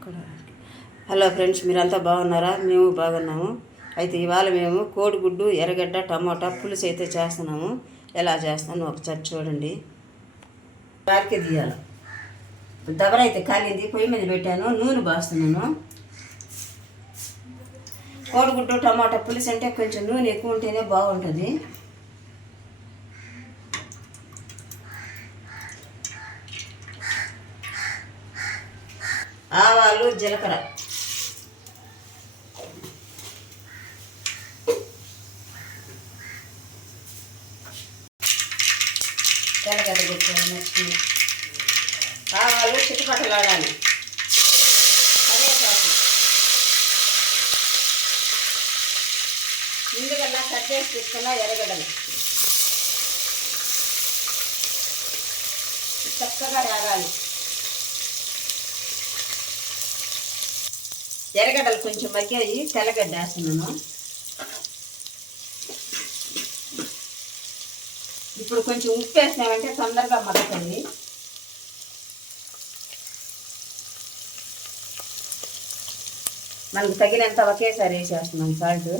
అక్కడ hello friends, మీరంతా బాగున్నారా? మేము బాగున్నాము. అయితే ఇవాళ మేము కోడిగుడ్డు, ఎర్రగడ్డ, టమోటా పులుసు అయితే చేస్తున్నాము. ఎలా చేస్తాను ఒకసారి చూడండి. కాలికి తీయాలి. దబర అయితే కాలింది, పొయ్యి మీద పెట్టాను, నూనె బాస్తున్నాను. కోడిగుడ్డు టమాటా పులుసు అంటే కొంచెం నూనె ఎక్కువ ఉంటేనే బాగుంటుంది. ఆవాలు, జీలకర్ర, తెల్లగడ్డ పెట్టుకోవాలి. నెక్స్ట్ ఆవాలు చిట్టుపట్టలాడాలి. కరివేపాకు ముందుగా కట్ చేసి పెట్టుకున్న ఎర్రగడ్డలు చక్కగా రాగాలి. ఎర్రగడ్డలు కొంచెం మగ్గాయి, తెల్లగడ్డ వేస్తున్నాను. ఇప్పుడు కొంచెం ఉప్పు వేసినామంటే తొందరగా మగ్గుతుంది. మనకు తగినంత ఒకేసారి వేసేస్తున్నాం సాల్ట్.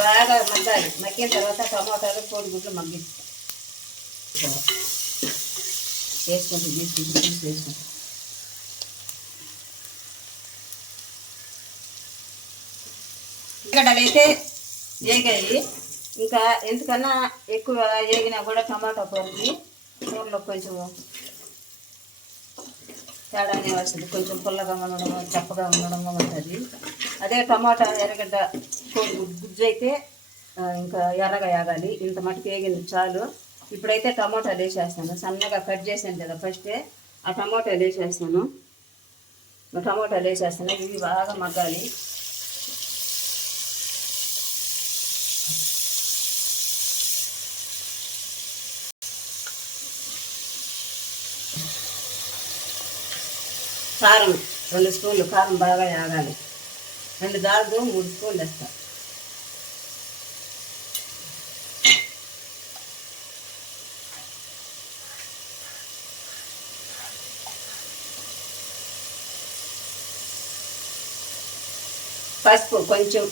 బాగా మగ్గాలి. మగ్గిన తర్వాత టమాటాలు, కోడిగుడ్లు మగ్గిస్తాం. వేసుకుంటూ వేసుకుంటాం. ఉల్లిగడ్డలు అయితే వేగాయి. ఇంకా ఎందుకన్నా ఎక్కువ వేగినా కూడా టమాటా కూరలో కొంచెం తేడానే వస్తుంది. కొంచెం పుల్లగా ఉండడం, చప్పగా ఉండడం ఉంటుంది. అదే టమాటా, ఎర్రగడ్డ, గుజ్జు అయితే ఇంకా ఎర్రగా వేగాలి. ఇంత మటుకు వేగింది చాలు. ఇప్పుడైతే టమాటాలు వేసేస్తాను. సన్నగా కట్ చేసాను కదా ఫస్టే, ఆ టమాటాలు వేసేస్తాను. ఇవి బాగా మగ్గాలి. కారం 2 స్పూన్లు కారం బాగా వేగాలి. 2 దాల్తో 3 స్పూన్లు వేస్తా. పసుపు కొంచెం,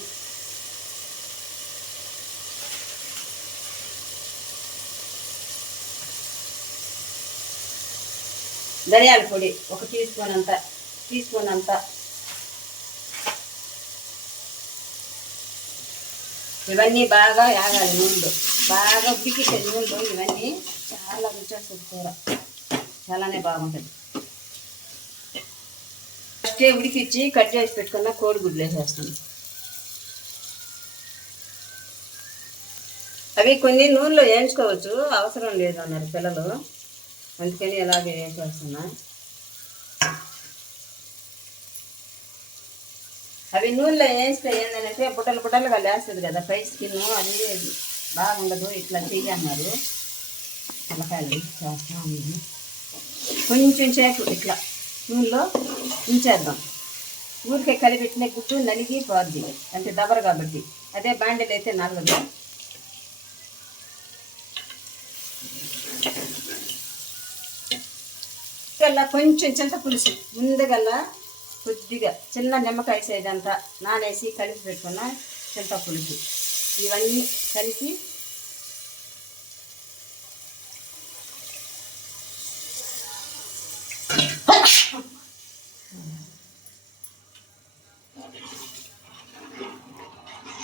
ధనియాల పొడి 1 టీ స్పూన్ అంత. ఇవన్నీ బాగా వేగాలి. నూనెలో బాగా ఉడికితే నూనెలో ఇవన్నీ చాలా రుచి వస్తుంది. కూర చాలానే బాగుంటుంది. ఫస్టే ఉడికిచ్చి కట్ చేసి పెట్టుకున్న కోడిగుడ్లు వేసేస్తాను. అవి కొన్ని నూనెలో వేయించుకోవచ్చు, అవసరం లేదు అన్నారు పిల్లలు, అందుకని ఇలాగే వేసేస్తున్నా. అవి నూనెలో వేస్తే ఏంటంటే బుట్టలుగా లేస్తుంది కదా, పై స్కిన్ అది బాగుండదు. ఇట్లా చెయ్యన్నారు పిల్లకాయలు చేస్తా ఉంది. కొంచెం సేపు ఇట్లా నూనెలో ఉంచేద్దాం. ఊరికే కలిపెట్టిన గుడ్డు నలిగి పోద్ది, అంటే దబరు కాబట్టి. అదే బాండీలు అయితే నల్లదు. కొంచెం చింతపులుసు ముందుగల్లా కొద్దిగా చిన్న నిమ్మకాయ సైజ్ అంతా నానేసి కలిపి పెట్టుకున్న చింతపులుసు ఇవన్నీ కలిపి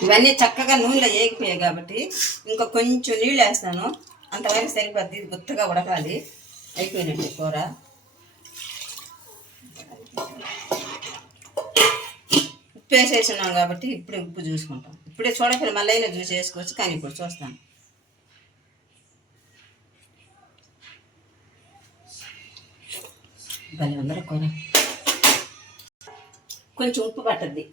ఇవన్నీ చక్కగా నూనెలో వేగిపోయాయి కాబట్టి ఇంకా కొంచెం నీళ్ళు వేస్తాను. అంతవరకు సరిపోద్ది. ఇది గుత్తగా ఉడకాలి. అయిపోయినట్టు కూర. ఉప్పు వేసేసినాం కాబట్టి ఇప్పుడే ఉప్పు చూసుకుంటాం. ఇప్పుడే చూడకపోతే మళ్ళీ అయినా చూసి వేసుకోవచ్చు, కానీ ఇప్పుడు చూస్తాను. భలే ఉందర కూర. కొంచెం ఉప్పు పట్టద్ది.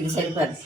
ఇది సరిపోద్ది.